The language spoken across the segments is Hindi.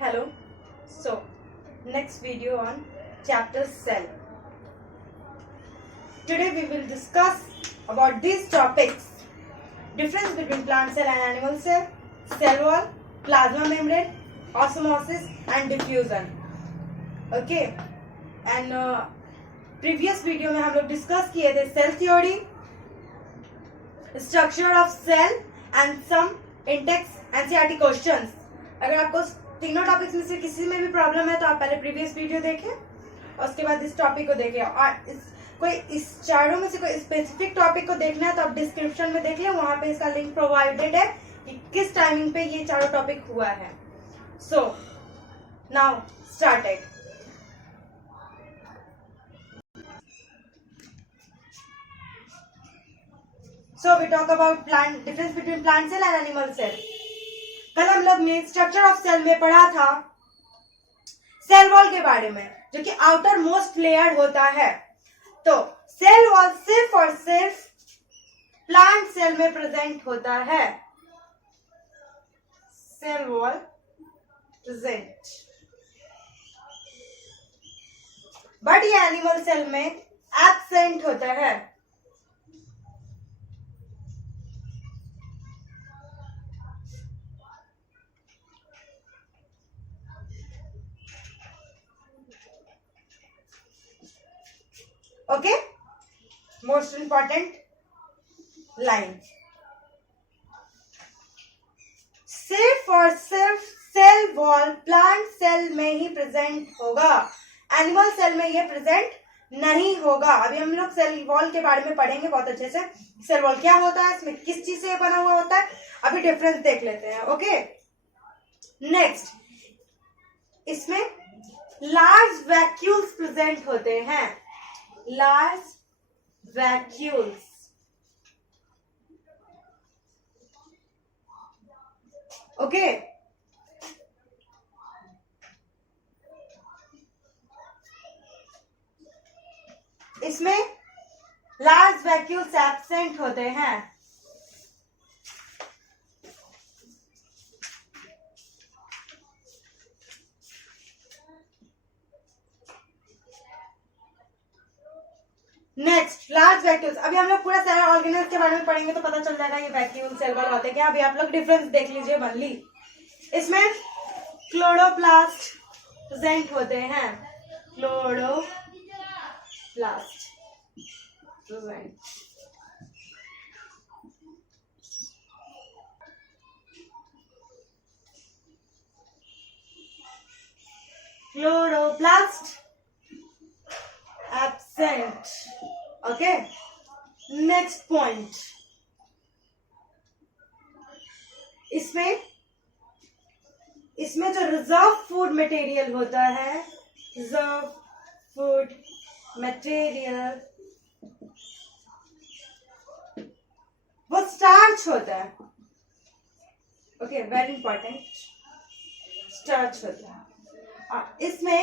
Hello. So, next video on chapter cell. Today we will discuss about these topics: difference between plant cell and animal cell, cell wall, plasma membrane, osmosis and diffusion. Okay. And previous video में हम लोग डिस्कस किए थे cell theory, structure of cell and some intext NCERT questions. अगर आपको तीनों टॉपिक्स में से किसी में भी प्रॉब्लम है तो आप पहले प्रीवियस वीडियो देखें और उसके बाद इस टॉपिक को देखें. और इस चारों में से कोई स्पेसिफिक टॉपिक को देखना है तो आप डिस्क्रिप्शन में देख लें, वहां पे इसका लिंक प्रोवाइडेड है कि किस टाइमिंग पे ये चारों टॉपिक हुआ है. So now started. So we talk about difference between plant cell and animal cell. कल हम लोग ने स्ट्रक्चर ऑफ सेल में पढ़ा था सेल वॉल के बारे में, जो कि आउटर मोस्ट लेयर होता है. तो सेल वॉल सिर्फ और सिर्फ प्लांट सेल में प्रेजेंट होता है. सेल वॉल प्रेजेंट, बट ये एनिमल सेल में एब्सेंट होता है. Okay, most important line. सिर्फ और सिर्फ सेल वॉल प्लांट सेल में ही प्रेजेंट होगा, एनिमल सेल में ये प्रेजेंट नहीं होगा. अभी हम लोग सेल वॉल के बारे में पढ़ेंगे बहुत अच्छे से. सेल वॉल क्या होता है, इसमें किस चीज से बना हुआ होता है, अभी डिफरेंस देख लेते हैं. ओके, नेक्स्ट, इसमें लार्ज वैक्यूल्स प्रेजेंट होते हैं. large vacuoles. Okay. इसमें large vacuoles absent होते हैं. Next, large vacuoles. अभी हम लोग पूरा सेल ऑर्गेनेल्स के बारे में पढ़ेंगे तो पता चल जाएगा ये वैक्यूल सेल वॉल होते हैं क्या. अभी आप लोग डिफरेंस देख लीजिए बनली. इसमें क्लोरोप्लास्ट प्रेजेंट होते हैं. Chloroplast present. Chloroplast absent. Okay, next point. इसमें जो रिजर्व फूड मटेरियल होता है, रिजर्व फूड मटेरियल, वो स्टार्च होता है. ओके, वेरी इंपॉर्टेंट, स्टार्च होता है. इसमें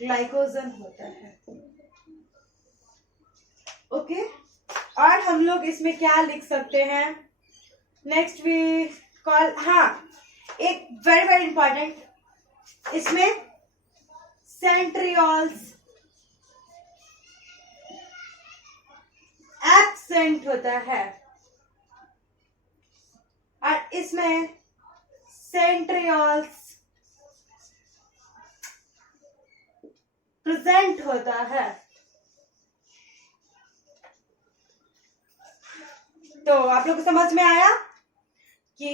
ग्लाइकोजन होता है. ओके, और हम लोग इसमें क्या लिख सकते हैं, नेक्स्ट वी कॉल, एक वेरी वेरी इंपॉर्टेंट, इसमें सेंट्रियोल्स एब्सेंट होता है. और इसमें सेंट्रियोल्स प्रेजेंट होता है. तो आप लोग को समझ में आया कि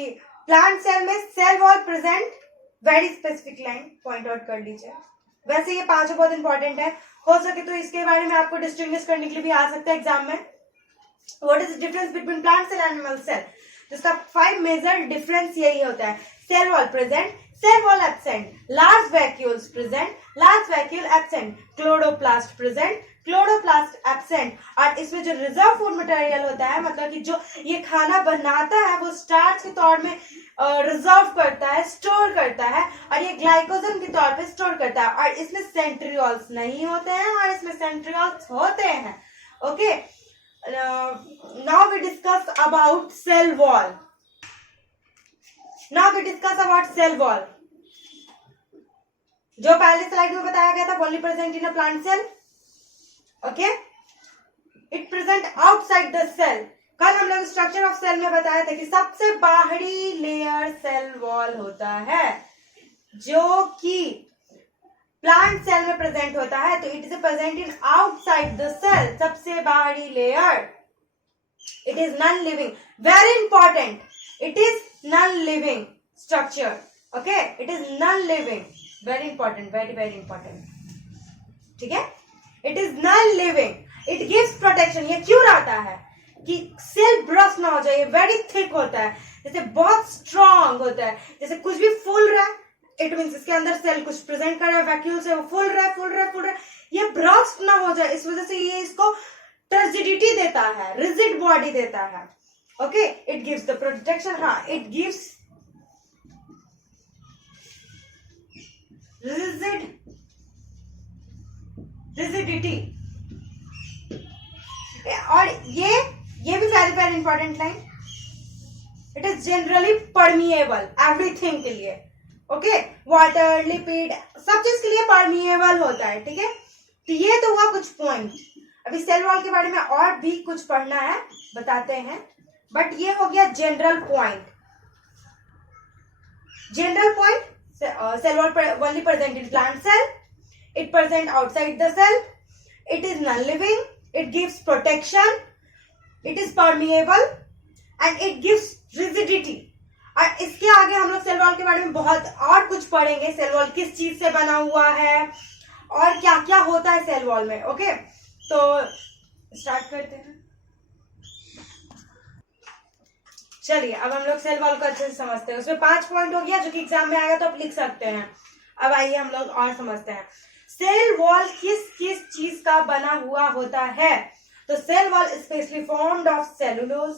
प्लांट सेल में cell wall present, very specific line point out कर लीजिए. वैसे ये पांचों बहुत इंपॉर्टेंट है, हो सके तो इसके बारे में आपको डिस्टिंग्विश करने के लिए भी आ सकता है एग्जाम में. What is the difference between plant cell and animal cell. जिसका 5 मेजर डिफरेंस यही होता है: cell wall present, cell wall absent, large vacuoles present, large vacuole absent, chloroplast present, chloroplast absent. और इसमें जो रिजर्व फूड मटेरियल होता है, मतलब कि जो ये खाना बनाता है, वो स्टार्च के तौर में रिजर्व करता है, स्टोर करता है, और ये ग्लाइकोजन के तौर पे स्टोर करता है. और इसमें सेंट्रियोल्स नहीं होते हैं और इसमें सेंट्रियोल्स होते हैं. Okay, now we discuss about cell wall. Now we discuss about cell wall. जो पहले स्लाइड में बताया गया था, only present in a plant cell, okay, it present outside the cell. कल हम लोग स्ट्रक्चर ऑफ सेल में बताया था कि सबसे बाहरी लेयर सेल वॉल होता है, जो कि प्लांट सेल में प्रेजेंट होता है, तो it is present in outside the cell, सबसे बाहरी layer. It is non living, very important, it is non living structure, okay, it is non living, very important, very very important, ठीक है। It is non living, it gives protection. ये क्यों रहता है कि सेल ब्रस्ट ना हो जाए, वेरी थिक होता है, जैसे बहुत स्ट्रांग होता है, जैसे कुछ भी फूल रहा है, इट मीन्स इसके अंदर सेल कुछ प्रेजेंट कर रहा है, वैक्यूल से वो फूल रहा है, फूल रहा है, फूल रहा है, ये ब्रस्ट ना हो जाए, इस वजह से ये इसको टर्जिडिटी देता है, रिजिड बॉडी देता है, okay. It gives the protection, हाँ, इट गिव्स रिजिडिटी। और ये भी very very important line, it is generally permeable everything के लिए, ओके, वाटर, लिपिड, सब चीज के लिए परमिएबल होता है, ठीक है। तो ये तो हुआ कुछ पॉइंट। अभी सेल वॉल के बारे में और भी कुछ पढ़ना है, बताते हैं, बट ये हो गया general point. General point, cell wall only present in plant cell, it present outside the cell, it is non living, it gives protection, it is permeable and it gives rigidity। और इसके आगे हम लोग सेल वॉल के बारे में बहुत और कुछ पढ़ेंगे, सेल वॉल किस चीज से बना हुआ है और क्या क्या होता है सेल वॉल में, ओके। तो स्टार्ट करते हैं, चलिए। अब हम लोग सेल वॉल को अच्छे से समझते हैं। उसमें 5 पॉइंट हो गया, जो कि एग्जाम में आएगा तो आप लिख सकते हैं। अब आइए हम लोग और समझते हैं सेल वॉल किस किस चीज का बना हुआ होता है। तो cell wall specially formed of cellulose,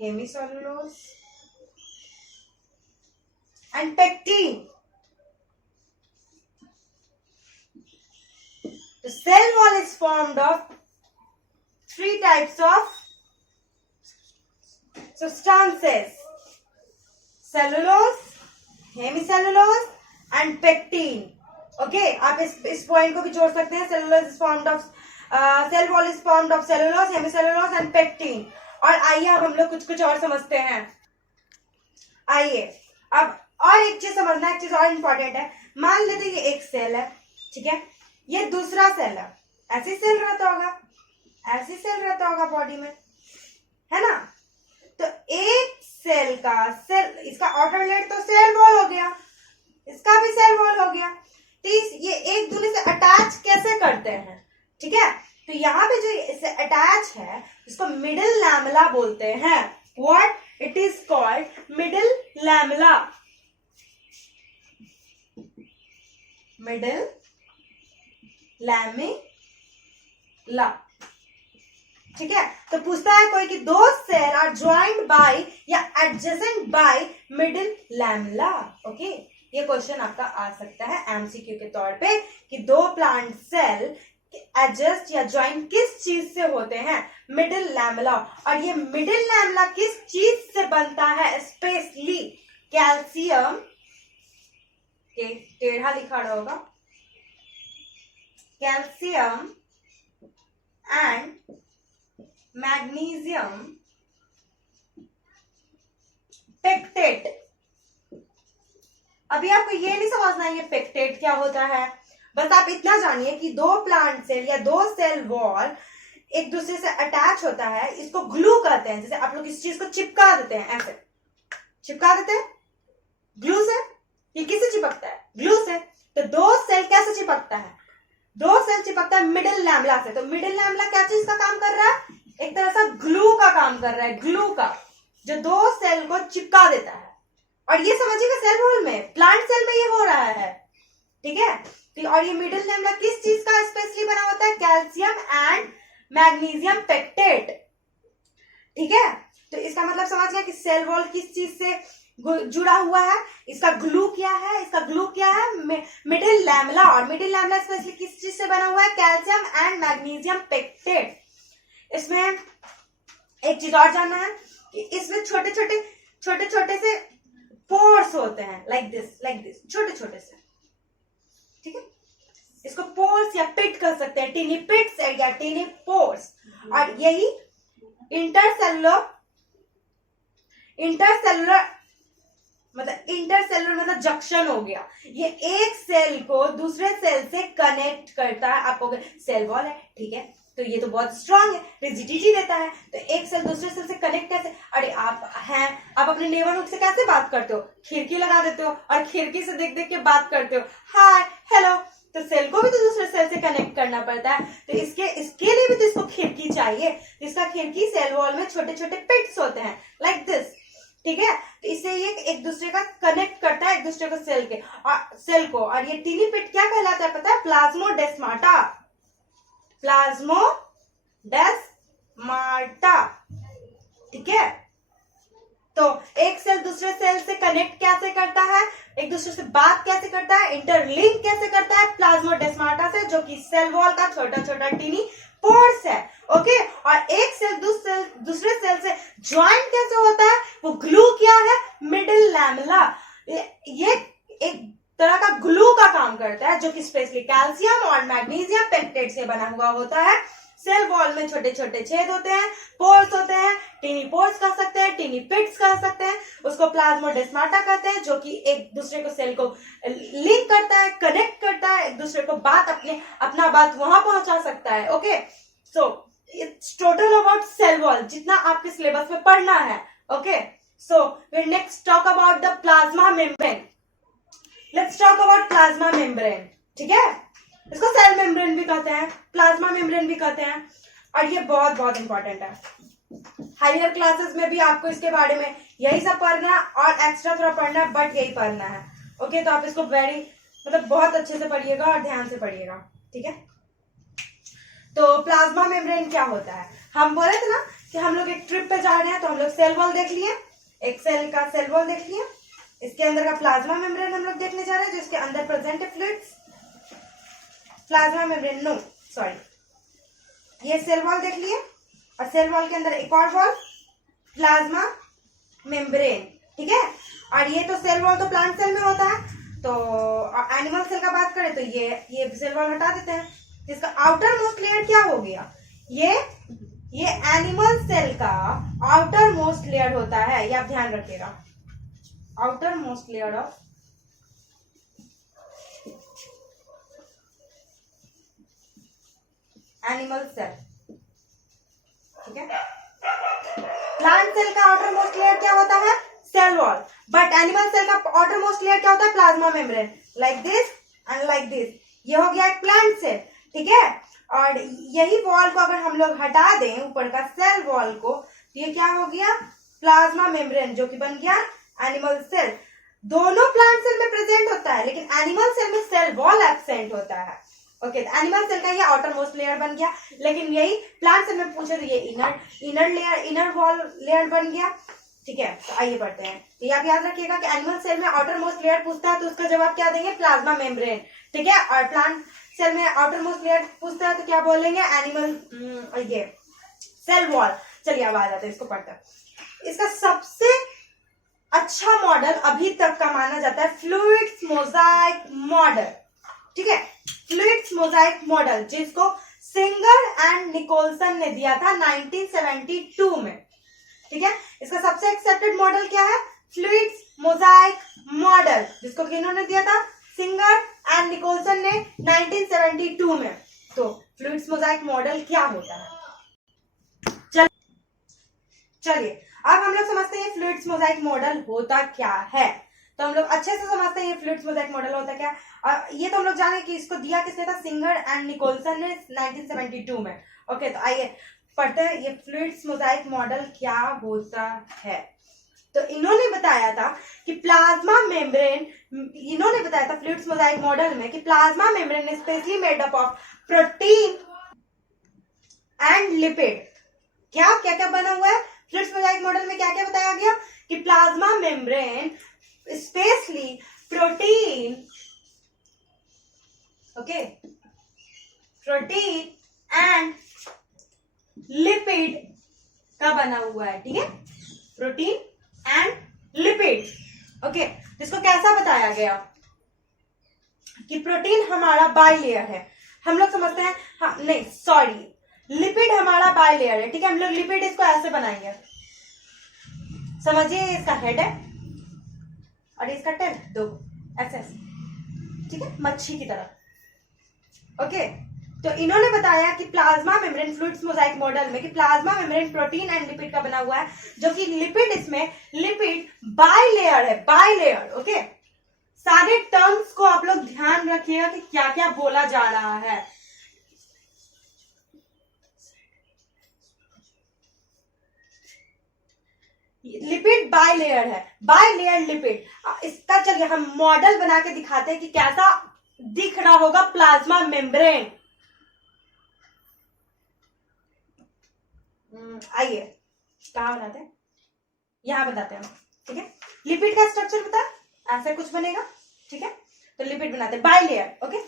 hemicellulose and pectin. The cell wall is formed of 3 types of substances: cellulose, hemicellulose and pectin, okay. आप इस पॉइंट को भी जोड़ सकते हैं, cellulose is formed of, cell wall is formed of cellulose, hemicellulose and pectin. और आइए अब हम लोग कुछ कुछ और समझते हैं। आइए अब और एक चीज समझना, एक चीज और इंपॉर्टेंट है। मान लेते ये एक सेल है, ठीक है, ये दूसरा सेल है, ऐसे सेल रहता होगा, ऐसे सेल रहता होगा बॉडी में, है ना। तो एक सेल का इसका आउटर लेयर तो सेल वॉल हो गया, इसका भी सेल वॉल हो गया। तो ये एक दूसरे से अटैच कैसे करते हैं, ठीक है। तो यहाँ पे जो इससे अटैच है इसको मिडिल लैमेला बोलते हैं। What it is called? Middle lamella, middle lamella, ठीक है। तो पूछता है कोई कि दो सेल आर ज्वाइंड बाय या adjacent by middle lamella, okay. ये क्वेश्चन आपका आ सकता है एमसीक्यू के तौर पे कि दो प्लांट सेल एडजस्ट या ज्वाइन किस चीज से होते हैं? Middle lamella. और ये मिडिल लैमेला किस चीज से बनता है? स्पेशली कैल्शियम, टेढ़ा लिखा होगा, कैल्शियम एंड मैग्नीशियम पेक्टेट। अभी आपको ये नहीं समझना है ये पेक्टेट क्या होता है, बस आप इतना जानिए कि दो प्लांट सेल या दो सेल वॉल एक दूसरे से अटैच होता है, इसको ग्लू कहते हैं। जैसे आप लोग इस चीज को चिपका देते हैं, ऐसे चिपका देते हैं ग्लू से। ये किससे चिपकता है? ग्लू से। तो दो सेल कैसे चिपकता है? दो सेल चिपकता है मिडिल लैमेला से। तो मिडिल लैमेला क्या चीज का काम कर रहा है? एक तरह से ग्लू का काम कर रहा है, ग्लू का, जो दो सेल को चिपका देता है। और ये समझिएगा सेल वॉल में, प्लांट सेल में ये हो रहा है, ठीक है। और ये मिडिल लैमेला किस चीज का स्पेशली बना होता है? कैल्शियम एंड मैग्नीशियम पेक्टेट, ठीक है। तो इसका मतलब समझ गया कि सेल वॉल किस चीज से जुड़ा हुआ है। इसका ग्लू क्या है? इसका ग्लू क्या है? Middle lamella. और मिडिल लैमेला स्पेशली किस चीज से बना हुआ है? Calcium and magnesium pectate. इसमें एक चीज और जानना है कि इसमें छोटे छोटे से पोर्स होते हैं, लाइक दिस छोटे छोटे से, ठीक है। इसको पोर्स या पिट कर सकते हैं, टीनी पिट्स या टीनी पोर्स। और यही इंटरसेलुलर मतलब जंक्शन हो गया। ये एक सेल को दूसरे सेल से कनेक्ट करता है। आपको सेल वॉल है, ठीक है, तो ये तो बहुत स्ट्रांग है, रिजिडिटी देता है। तो एक सेल दूसरे सेल से कनेक्ट कैसे? अरे आप अपने नेबरहुड से कैसे बात करते हो? खिड़की लगा देते हो और खिड़की से देख देख के बात करते हो, हाय हेलो। तो सेल को भी तो दूसरे सेल से कनेक्ट करना पड़ता है। तो इसके लिए भी तो इसको खिड़की चाहिए। तो इसका खिड़की सेल वॉल में छोटे छोटे पिट्स होते हैं, लाइक दिस, ठीक है। तो इससे ये एक दूसरे का कनेक्ट करता है, एक दूसरे को सेल को। और ये टीनी पिट क्या कहलाता है पता है? प्लाज्मोडेस्माटा। प्लाज्मोडेस्माटा, ठीक है। तो एक सेल दूसरे सेल से कनेक्ट कैसे करता है, एक दूसरे से बात कैसे करता है, इंटरलिंक कैसे करता है? प्लाज्मोडेस्माटा से, जो कि सेल वॉल का छोटा छोटा टीनी पोर्स है, ओके। और एक सेल दूसरे सेल से ज्वाइन कैसे होता है? वो ग्लू क्या है? Middle lamella. ये एक तरह का ग्लू का काम करता है, जो कि स्पेशली कैल्शियम और मैग्नीशियम पेक्टेट से बना हुआ होता है। सेल वॉल में छोटे छोटे छेद होते हैं, पोर्स होते हैं, टीनी पोर्स कह सकते हैं, टीनी पिट्स कह सकते हैं। उसको प्लाज्मोडेस्माटा कहते हैं, जो कि एक दूसरे को सेल को लिंक करता है, कनेक्ट करता है, एक दूसरे को अपना बात वहां पहुंचा सकता है, okay. So it's total about cell wall, जितना आपके सिलेबस में पढ़ना है, okay. So we next talk about the plasma membrane. Let's talk about plasma membrane, ठीक है। इसको सेल मेम्ब्रेन भी कहते हैं, प्लाज्मा मेम्ब्रेन भी कहते हैं। और ये बहुत बहुत इंपॉर्टेंट है। हायर क्लासेस में भी आपको इसके बारे में यही सब पढ़ना है और एक्स्ट्रा थोड़ा पढ़ना है, बट यही पढ़ना है, ओके। तो आप इसको बहुत अच्छे से पढ़िएगा और ध्यान से पढ़िएगा, ठीक है। तो प्लाज्मा मेम्ब्रेन क्या होता है? हम बोले थे ना कि हम लोग एक ट्रिप पे जा रहे हैं, तो हम लोग सेल वॉल देख लिए, एक सेल का सेल वॉल देख लिए। इसके अंदर का प्लाज्मा मेम्ब्रेन हम लोग देखने जा रहे हैं, जो इसके अंदर प्रेजेंट है fluids. Plasma membrane, no sorry, ये सेल वॉल देख लिए। और सेल वॉल के अंदर एक और वॉल, प्लाज्मा मेम्ब्रेन, ठीक है। और ये तो सेल वॉल तो प्लांट सेल में होता है। तो एनिमल सेल का बात करें तो ये सेल वॉल हटा देते हैं। इसका आउटर मोस्ट लेयर क्या हो गया? ये एनिमल सेल का आउटर मोस्ट लेयर होता है, ये आप ध्यान रखिएगा। Outer most layer of animal cell, ठीक है। प्लांट सेल का आउटर मोस्ट लेयर क्या होता है? Cell wall. But animal cell का आउटर मोस्ट लेयर क्या होता है? Plasma membrane, like this and like this. ये हो गया एक प्लांट सेल, ठीक है। और यही वॉल को अगर हम लोग हटा दें, ऊपर का सेल वॉल को, तो ये क्या हो गया? प्लाज्मा मेम्ब्रेन, जो कि बन गया एनिमल सेल। दोनों प्लांट सेल में प्रेजेंट होता है, लेकिन एनिमल सेल में सेल वॉल एब्सेंट होता है, ओके। तो एनिमल सेल का ये आउटर मोस्ट लेयर बन गया, लेकिन यही प्लांट सेल में पूछे तो ये इनर वॉल लेयर बन गया, ठीक है। तो आइए बढ़ते हैं। तो आप याद रखिएगा कि एनिमल सेल में आउटर मोस्ट लेयर पूछता है तो उसका जवाब क्या देंगे? प्लाज्मा मेम्ब्रेन, ठीक है। और प्लांट सेल में आउटर मोस्ट लेयर पूछता है तो क्या बोलेंगे? ये सेल वॉल। चलिए अब आ जाते हैं, इसको पढ़ते हैं। इसका सबसे अच्छा मॉडल अभी तक का माना जाता है फ्लूइड्स मोजाइक मॉडल, ठीक है। फ्लूइड्स मोजाइक मॉडल, जिसको सिंगर एंड निकोलसन ने दिया था 1972 में, ठीक है। इसका सबसे एक्सेप्टेड मॉडल क्या है? फ्लूइड्स मोजाइक मॉडल, जिसको किन्होंने दिया था? सिंगर एंड निकोलसन ने 1972 में। तो फ्लूइड्स मोजाइक मॉडल क्या होता है? चलिए अब हम लोग समझते हैं फ्लूइड्स मोजाइक मॉडल होता क्या है। तो हम लोग अच्छे से समझते हैं ये फ्लूइड्स मोजाइक मॉडल होता क्या। और ये तो हम लोग जाने कि इसको दिया किसने था? सिंगर एंड निकोलसन ने 1972 में, ओके। तो आइए पढ़ते हैं ये फ्लूइड्स मोजाइक मॉडल क्या होता है। तो इन्होंने बताया था कि प्लाज्मा मेम्ब्रेन, इन्होंने बताया था फ्लूइड्स मोजाइक मॉडल में कि plasma membrane is specially made up of protein and lipid. क्या क्या क्या बना हुआ है? फ्लूइड्स मोजाइक मॉडल में क्या क्या बताया गया कि plasma membrane specially protein, okay, protein and lipid का बना हुआ है, ठीक है, प्रोटीन एंड लिपिड, ओके। जिसको कैसा बताया गया कि प्रोटीन हमारा बाइलेयर है, हम लोग समझते हैं, हाँ नहीं सॉरी, लिपिड हमारा बाइलेयर है, ठीक है। हम लोग लिपिड इसको ऐसे बनाएंगे, समझिए, इसका हेड है और इसका टेल, दो ऐसे ऐसे, ठीक है, मच्छी की तरह, ओके। तो इन्होंने बताया कि plasma membrane fluids Mosaic model में कि plasma membrane protein and lipid का बना हुआ है, जो कि लिपिड, इसमें लिपिड बाइलेयर है, बाइलेयर, ओके। सारे टर्म्स को आप लोग ध्यान रखिएगा कि क्या क्या बोला जा रहा है। लिपिड बाइलेयर है, बाइलेयर लिपिड। इसका चलिए हम मॉडल बना के दिखाते हैं कि कैसा दिख रहा होगा प्लाज्मा मेम्ब्रेन। आइए, कहां बनाते हैं, यहां बताते हैं, ठीक है। लिपिड का स्ट्रक्चर बता, ऐसा कुछ बनेगा, ठीक है। तो लिपिड बनाते हैं बाइलेयर, ओके।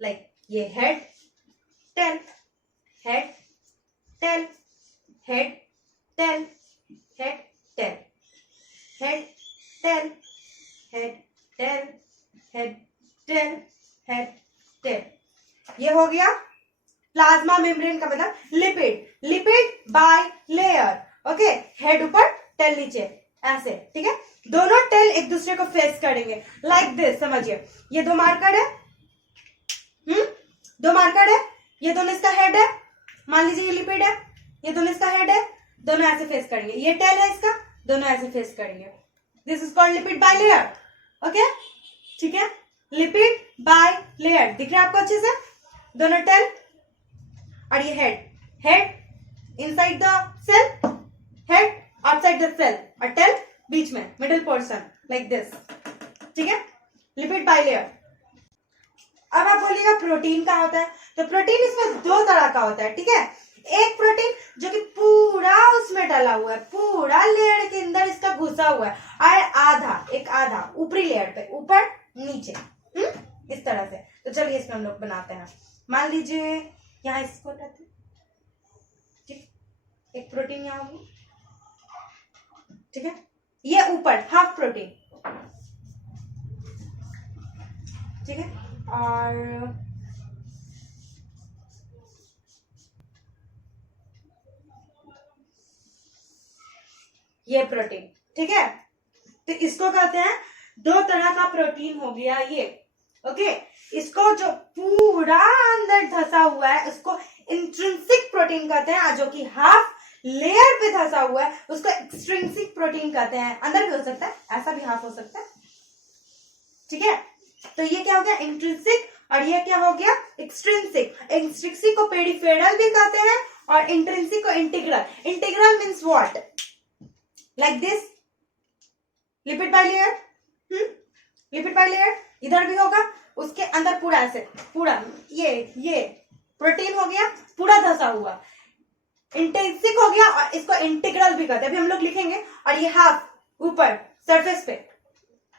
लाइक ये head tail, head tail, head tail, head tail, head tail, head tail, head tail, head tail. ये हो गया प्लाज्मा मेम्ब्रेन का मतलब lipid, lipid by layer, okay. Head ऊपर, टेल नीचे, ऐसे, ठीक है। दोनों टेल एक दूसरे को फेस करेंगे, लाइक दिस, समझिए। ये दो मार्कर है, दो मार्कर है, ये दोनों इसका हेड है, मान लीजिए ये लिपिड है, ये दोनों इसका हेड है, दोनों ऐसे फेस करेंगे। ये टेल है इसका, दोनों ऐसे फेस करेंगे। This is called lipid by layer, okay, ठीक है। लिपिड बाय लेयर दिख रहा है आपको अच्छे से, दोनों टेल और ये head, head inside the cell, head outside the cell, और टेल बीच में, मिडिल पोर्शन, लाइक दिस, ठीक है, लिपिड बाइलेयर। अब आप बोलिएगा प्रोटीन कहाँ होता है, तो प्रोटीन इसमें दो तरह का होता है, ठीक है। एक प्रोटीन जो कि पूरा उसमें डला हुआ है, पूरा लेयर के अंदर इसका घुसा हुआ है, और आधा, एक आधा ऊपरी लेयर पे, ऊपर नीचे, इस तरह से। तो चलिए इसमें हम लोग बनाते हैं। मान लीजिए यहाँ इसको उठाते हैं, ठीक, एक प्रोटीन यहाँ होगी, ठीक है। ये ऊपर हाफ प्रोटीन, ठीक है, और ये प्रोटीन, ठीक है। तो इसको कहते हैं, दो तरह का प्रोटीन हो गया ये, ओके। इसको जो पूरा अंदर धसा हुआ है उसको इंट्रिंसिक प्रोटीन कहते हैं, और जो कि हाफ लेयर पे धसा हुआ है उसको एक्सट्रिंसिक प्रोटीन कहते हैं। अंदर भी हो सकता है, ऐसा भी हाफ हो सकता है, ठीक है। तो ये क्या हो गया इंट्रिंसिक, और ये क्या हो गया एक्सट्रिंसिक। एक्सट्रिंसिक को पेरिफेरल भी कहते हैं और इंट्रिंसिक को integral. Integral means what, like this, lipid bilayer, lipid bilayer इधर भी होगा, उसके अंदर पूरा ऐसे, पूरा ये प्रोटीन हो गया पूरा धसा हुआ, इंटेंसिक हो गया, और इसको इंटीग्रल भी कहते हैं, अभी हम लोग लिखेंगे। और ये हाफ ऊपर सरफेस पे,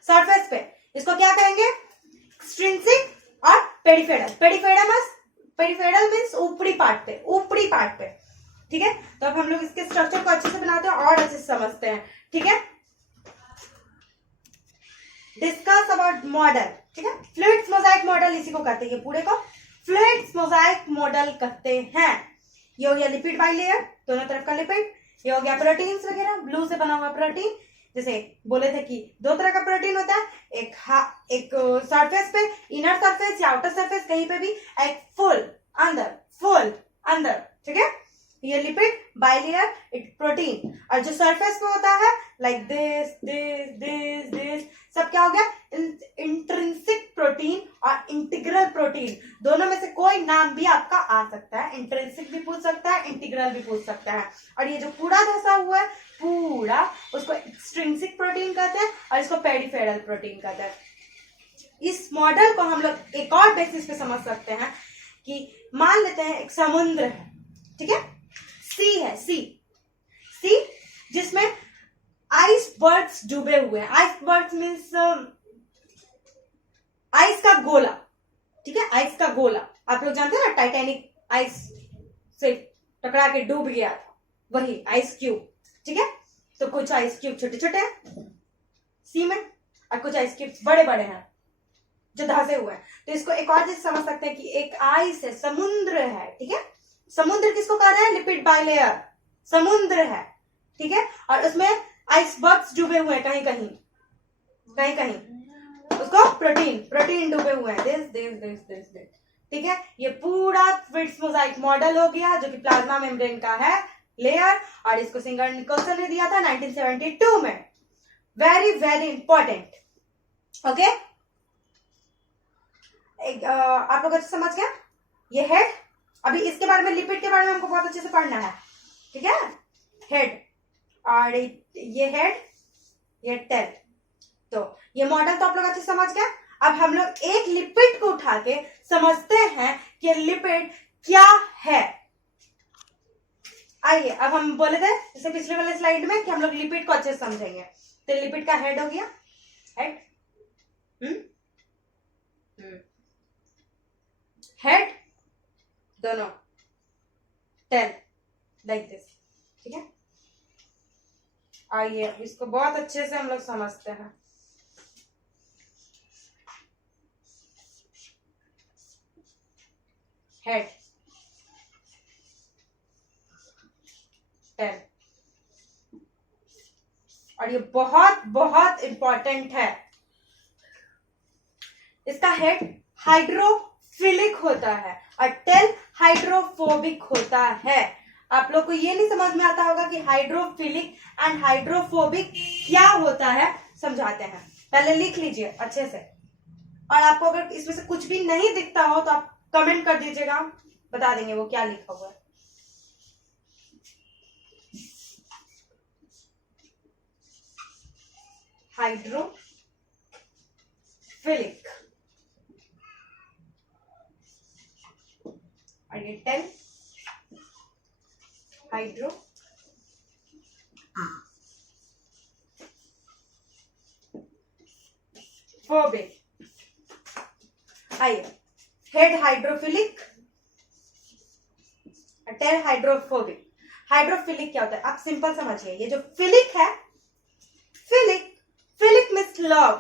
सरफेस पे इसको क्या कहेंगे एक्सट्रिंसिक और पेरिफेरल। पेरिफेरल मीन्स ऊपरी पार्ट पे, ऊपरी पार्ट पे, ठीक है। तो अब हम लोग इसके स्ट्रक्चर को अच्छे से बनाते हैं और अच्छे से समझते हैं, ठीक है। डिस्कस अबाउट मॉडल, ठीक है। फ्लूइड्स मोजाइक मॉडल इसी को कहते हैं, ये पूरे को फ्लूइड्स मोजाइक मॉडल कहते हैं। ये हो गया लिपिड बाइलेयर, दोनों तरफ का लिपिड। ये हो गया प्रोटीन्स वगैरह, ब्लू से बना हुआ प्रोटीन। जैसे बोले थे कि दो तरह का प्रोटीन होता है, एक सरफेस पे, इनर सरफेस या आउटर सरफेस, कहीं पे भी, एक फुल अंदर, ठीक है। ये लिपिड बाइलेयर, एक प्रोटीन, और जो सरफेस पे होता है like this this this this, सब क्या हो गया इंट्रिंसिक प्रोटीन और इंटीग्रल प्रोटीन। दोनों में से कोई नाम भी आपका आ सकता है, इंट्रिंसिक भी पूछ सकता है, इंटीग्रल भी पूछ सकता है। और ये जो पूरा धसा हुआ है पूरा, उसको एक्सट्रिंसिक प्रोटीन कहते हैं और इसको पेरिफेरल प्रोटीन कहते हैं। इस मॉडल को हम लोग एक और बेसिस पे समझ सकते हैं कि मान लेते हैं एक समुद्र है, ठीक है, सी है, सी जिसमें आइसबर्ग्स डूबे हुए हैं। आइसबर्ग्स मीन्स आइस का गोला, ठीक है, आइस का गोला। आप लोग जानते हैं ना टाइटैनिक आइस से टकरा के डूब गया था, वही आइस क्यूब, ठीक है। तो कुछ आइस क्यूब छोटे छोटे हैं सी में और कुछ आइस क्यूब बड़े बड़े हैं जो धंसे हुए हैं। तो इसको एक और चीज समझ सकते हैं कि एक आइस है, समुद्र है, ठीक है। समुद्र किसको कह रहे हैं? लिपिड बाइलेयर, समुद्र है, ठीक है। और उसमें आइसबर्ग्स डूबे हुए हैं कहीं कहीं कहीं कहीं, उसको प्रोटीन डूबे हुए हैं, दिस, ठीक है। ये पूरा ट्विट्स मोजाइक मॉडल हो गया जो कि प्लाज्मा मेम्ब्रेन का है लेयर, और इसको सिंगर निकोलसन ने दिया था 1972 में। Very very important, okay. आप लोग अच्छे समझ गए ये हेड। अभी इसके बारे में, लिपिड के बारे में हमको बहुत अच्छे से पढ़ना है, ठीक है। हेड, और ये हेड, ये टेल। तो ये मॉडल तो आप लोग अच्छे समझ गए। अब हम लोग एक लिपिड को उठा के समझते हैं कि लिपिड क्या है। आइए, अब हम बोले थे जैसे पिछले वाले स्लाइड में कि हम लोग लिपिड को अच्छे से समझेंगे। तो लिपिड का हेड हो गया, हेड, हेड दोनों, टेल, लाइक दिस, ठीक है। आइए इसको बहुत अच्छे से हम लोग समझते हैं। हेड, टेल, और ये बहुत बहुत इंपॉर्टेंट है। इसका हेड हाइड्रोफिलिक होता है और टेल हाइड्रोफोबिक होता है। आप लोग को ये नहीं समझ में आता होगा कि हाइड्रोफिलिक एंड हाइड्रोफोबिक क्या होता है, समझाते हैं। पहले लिख लीजिए अच्छे से, और आपको अगर इसमें से कुछ भी नहीं दिखता हो तो आप कमेंट कर दीजिएगा, बता देंगे वो क्या लिखा हुआ है। हाइड्रोफिलिक, और ये टेल हाइड्रोफोबिक। आइए, head hydrophilic, tail hydrophobic. Hydrophilic क्या होता है आप सिंपल समझिए। ये जो फिलिक है, फिलिक मीन्स लव,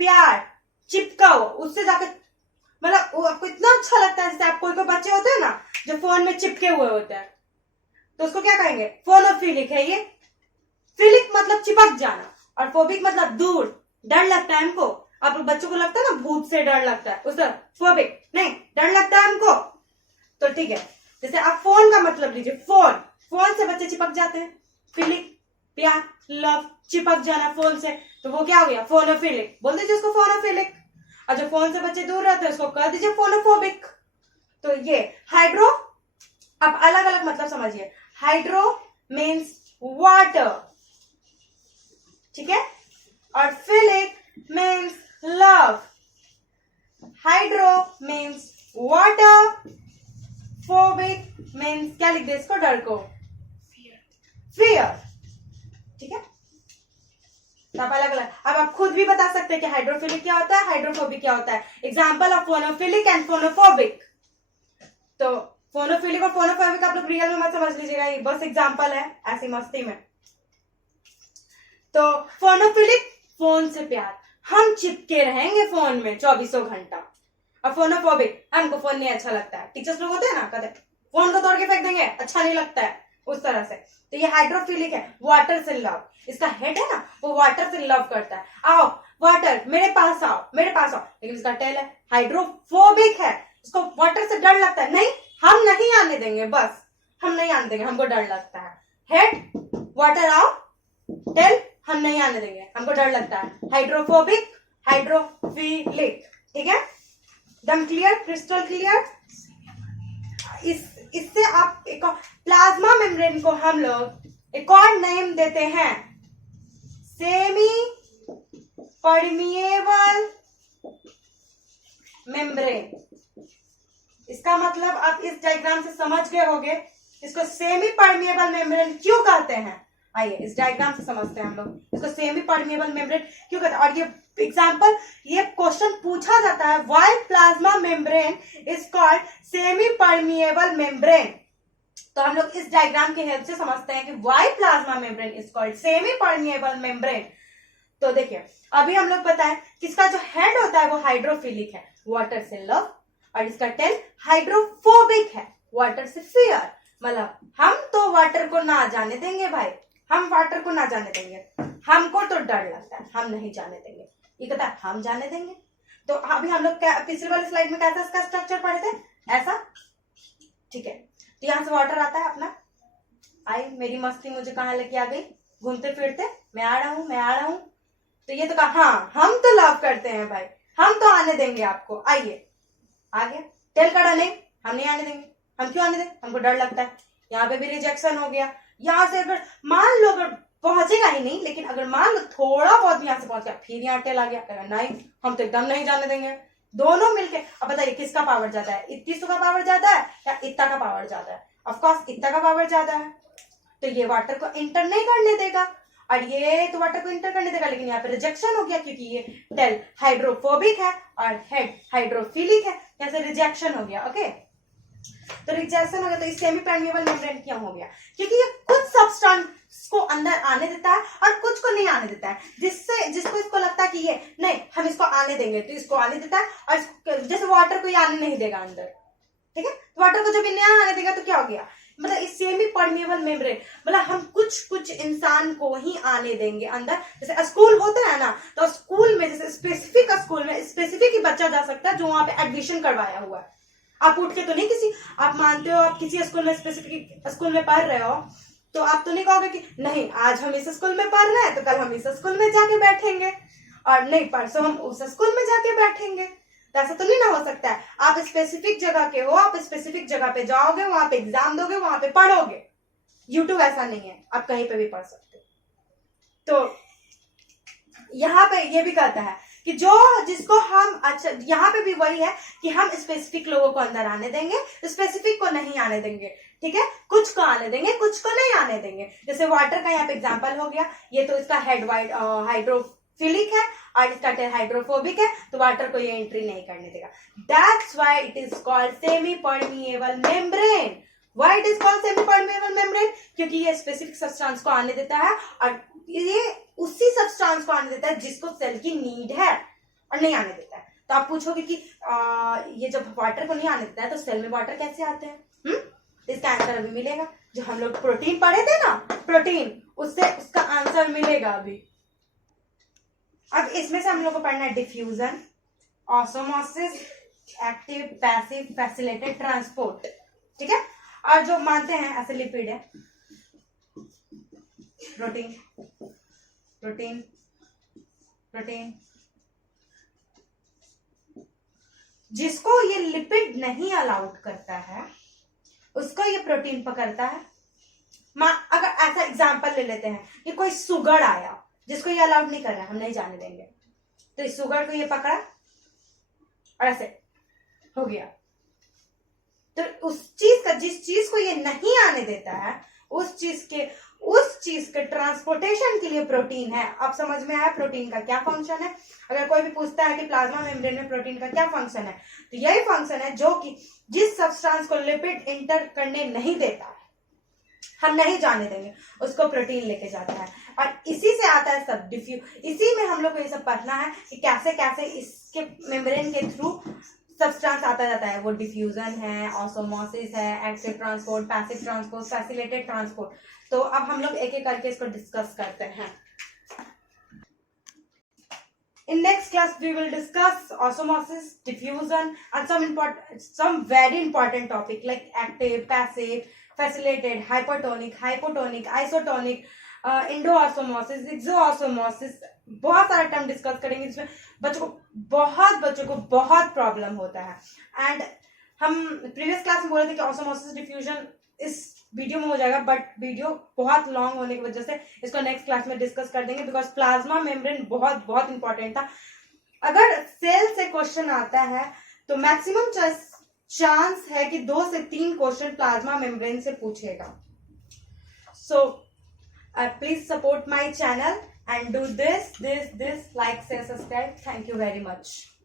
प्यार, चिपका हुआ, उससे जाकर मतलब वो आपको इतना अच्छा लगता है। जैसे आप कोई बच्चे होते हैं ना जो फोन में चिपके हुए होते हैं, तो उसको क्या कहेंगे? फोनोफिलिक है ये। फिलिक मतलब चिपक जाना, और फोबिक मतलब दूर, डर लगता है हमको। आप बच्चों को लगता है ना भूत से डर लगता है, उससे फोबिक नहीं, डर लगता है हमको। तो ठीक है, जैसे आप फोन का मतलब लीजिए, फोन से बच्चे चिपक जाते हैं। फिलिक प्यार, लव, चिपक जाना फोन से, तो वो क्या हो गया? फोनोफिलिक। बोल दीजिए उसको फोनोफिलिक। और जो फोन से बच्चे दूर रहते हैं उसको कह दीजिए फोनोफोबिक। तो ये हाइड्रो, आप अलग अलग मतलब समझिए। हाइड्रो मीन्स वाटर, ठीक है, और philic means love. Hydro means water, phobic means क्या लिख दे इसको? डर को, फियर, ठीक है। तो आप अलग अलग, अब आप खुद भी बता सकते हैं कि हाइड्रोफिलिक क्या होता है, हाइड्रोफोबिक क्या होता है। Example of phonophilic and phonophobic. तो फोनोफिलिक और फोनोफोबिक आप लोग रियल में मत समझ लीजिएगा, ये बस एग्जाम्पल है ऐसी मस्ती में। तो फोनोफिलिक, फोन से प्यार, हम चिपके रहेंगे फोन में 24 घंटा। और फोनोफोबिक, हमको फोन नहीं अच्छा लगता है। टीचर्स लोग होते हैं ना, कहते फोन को तोड़ के फेंक देंगे, अच्छा नहीं लगता है, उस तरह से। तो ये हाइड्रोफिलिक है, वाटर से लव। इसका हेड है ना, वो वाटर से लव करता है। आओ वाटर, मेरे पास आओ, मेरे पास आओ। लेकिन इसका टेल है, हाइड्रोफोबिक है, इसको वाटर से डर लगता है। नहीं, हम नहीं आने देंगे, बस हम नहीं आने देंगे, हमको डर लगता है। हेड, वाटर आओ, टेल, हम नहीं आने देंगे, हमको डर लगता है। हाइड्रोफोबिक, हाइड्रोफिलिक, ठीक है। एकदम क्लियर, क्रिस्टल क्लियर। इससे आप एक प्लाज्मा मेम्ब्रेन को हम लोग एक और नेम देते हैं, सेमी परमिएबल मेम्ब्रेन। इसका मतलब आप इस डायग्राम से समझ गए होंगे इसको सेमी परमिएबल मेम्ब्रेन क्यों कहते हैं। आइए इस डायग्राम से समझते हैं हम लोग इसको सेमी परमिएबल मेम्ब्रेन क्यों कहते हैं। और ये एग्जाम्पल, ये क्वेश्चन पूछा जाता है, why plasma membrane is called semi permeable membrane. तो हम लोग इस डायग्राम के हेल्प से समझते हैं कि why plasma membrane is called semi permeable membrane. तो देखिए अभी हम लोग पता है कि इसका जो हेड होता है वो हाइड्रोफिलिक है, वाटर से लव, और इसका टेल हाइड्रोफोबिक है, वाटर से फियर। मतलब हम तो वाटर को ना जाने देंगे भाई, हम वाटर को ना जाने देंगे, हमको तो डर लगता है, हम नहीं जाने देंगे। ये कहता है हम जाने देंगे। तो अभी हम लोग पिछले वाले स्लाइड में कैसा इसका स्ट्रक्चर पढ़े थे, ऐसा, ठीक है। तो यहाँ से वाटर आता है अपना, आई मेरी मस्ती मुझे कहाँ लेके आ गई, घूमते फिरते, मैं आ रहा हूँ, मैं आ रहा हूँ। तो ये तो कहा हाँ हम तो लव करते हैं भाई, हम तो आने देंगे आपको, आइए। आ गया टेल कड़ा नहीं, हम नहीं आने देंगे। हम क्यों आने दें, हमको डर लगता है। यहाँ पे भी रिजेक्शन हो गया। यहाँ से अगर मान लो अगर पहुंचेगा ही नहीं, लेकिन अगर मान लो थोड़ा बहुत यहाँ से पहुंच गया, फिर यहाँ टेल आ गया, नहीं हम तो एकदम नहीं जाने देंगे। दोनों मिलके अब बताइए किसका पावर ज्यादा है, इतनी का पावर ज्यादा है या इतना का पावर ज्यादा है? ऑफकोर्स इतना का पावर ज्यादा है। तो ये वाटर को इंटर नहीं करने देगा, और ये तो वाटर को इंटर करने देगा, लेकिन यहाँ पे रिजेक्शन हो गया क्योंकि ये टेल हाइड्रोफोबिक है और हेड हाइड्रोफिलिक है, यहाँ से रिजेक्शन हो गया। ओके, तो रिजेक्शन हो गया। तो इस सेमी परमिएबल मेम्ब्रेन क्यों हो गया? क्योंकि ये कुछ सब्सटेंस को अंदर आने देता है और कुछ को नहीं आने देता है, जिसको इसको लगता है कि ये नहीं हम इसको आने देंगे तो इसको आने देता है, और जैसे वाटर को ये आने नहीं देगा अंदर, ठीक है। तो वाटर को जब नहीं आने देगा तो क्या हो गया, मतलब इस सेमी परमिएबल मेम्ब्रेन मतलब हम कुछ इंसान को ही आने देंगे अंदर। जैसे स्कूल होता है ना, तो स्कूल में जैसे स्पेसिफिक स्कूल में स्पेसिफिक ही बच्चा जा सकता है जो वहां पे एडमिशन करवाया हुआ है। आप उठ के तो नहीं किसी, आप मानते हो आप किसी स्कूल में स्पेसिफिक स्कूल में पढ़ रहे हो, तो आप तो नहीं कहोगे कि नहीं आज हम इस स्कूल में पढ़ रहे हैं तो कल हम इस स्कूल में जाके बैठेंगे, और नहीं परसों हम उस स्कूल में जाके बैठेंगे। तो ऐसा तो नहीं ना हो सकता है। आप स्पेसिफिक जगह के हो, आप स्पेसिफिक जगह पे जाओगे, वहां पे एग्जाम दोगे, वहां पे पढ़ोगे। यूट्यूब ऐसा नहीं है, आप कहीं पे भी पढ़ सकते हो। तो यहाँ पे ये भी कहता है कि जो जिसको हम, अच्छा यहाँ पे भी वही है कि हम स्पेसिफिक लोगों को अंदर आने देंगे, स्पेसिफिक को नहीं आने देंगे, ठीक है। कुछ को आने देंगे, कुछ को नहीं आने देंगे। जैसे वाटर का यहाँ पे एग्जांपल हो गया, ये तो इसका हेड हाइड्रोफिलिक है और इसका टेल हाइड्रोफोबिक है, तो वाटर को ये एंट्री नहीं करने देगा। That's why it is called semi permeable membrane. Why it is called semi permeable membrane? क्योंकि ये स्पेसिफिक सब्सटेंस को आने देता है और ये उसी सब्सटेंस को आने देता है जिसको सेल की नीड है, और नहीं आने देता है। तो आप पूछोगे कि ये जब वाटर को नहीं आने देता है तो सेल में वाटर कैसे आते हैं? इसका आंसर अभी मिलेगा। जो हम लोग प्रोटीन पढ़े थे ना, प्रोटीन, उससे उसका आंसर मिलेगा अभी। अब इसमें से हम लोग को पढ़ना है diffusion, osmosis, active, passive, facilitated transport, ठीक है। और जो मानते हैं ऐसे लिपिड है, प्रोटीन प्रोटीन प्रोटीन, जिसको ये लिपिड नहीं अलाउड करता है उसको ये प्रोटीन पकड़ता है। अगर ऐसा एग्जांपल ले लेते हैं कि कोई सुगर आया जिसको ये अलाउड नहीं कर रहा है, हम नहीं जाने देंगे, तो इस सुगर को ये पकड़ा और ऐसे हो गया। तो उस चीज का, जिस चीज को ये नहीं आने देता है, उस चीज के ट्रांसपोर्टेशन के लिए प्रोटीन है। अब समझ में आया प्रोटीन का क्या फंक्शन है? अगर कोई भी पूछता है कि प्लाज्मा मेम्ब्रेन में प्रोटीन का क्या फंक्शन है, तो यही फंक्शन है जो कि जिस सब्सटेंस को लिपिड इंटर करने नहीं देता है, हम नहीं जाने देंगे, उसको प्रोटीन लेके जाता है। और इसी से आता है सब इसी में हम लोग को ये सब पढ़ना है कि कैसे कैसे इसके मेम्ब्रेन के थ्रू सब्सटेंस आता जाता है। वो डिफ्यूजन है, ऑसमोसिस है, active transport, passive transport, facilitated transport. तो अब हम लोग एक एक करके इसको डिस्कस करते हैं। In next class we will discuss osmosis, diffusion and some very important topic like active, passive, facilitated, hypotonic, isotonic, इंडोऑसमोसिस, एक्सोऑसमोसिस, बहुत सारा टर्म डिस्कस करेंगे। इसमें बच्चों को बहुत प्रॉब्लम होता है। एंड हम प्रीवियस क्लास में बोले थे कि ऑसमोसिस डिफ्यूजन इस वीडियो में हो जाएगा, बट वीडियो बहुत लॉन्ग होने की वजह से इसको नेक्स्ट क्लास में डिस्कस कर देंगे, बिकॉज प्लाज्मा मेम्ब्रेन बहुत इंपॉर्टेंट था। अगर सेल से क्वेश्चन आता है तो मैक्सिमम चांस है कि 2 से 3 क्वेश्चन प्लाज्मा मेम्ब्रेन से पूछेगा। सो Please support my channel and do this, like, share, subscribe. Thank you very much.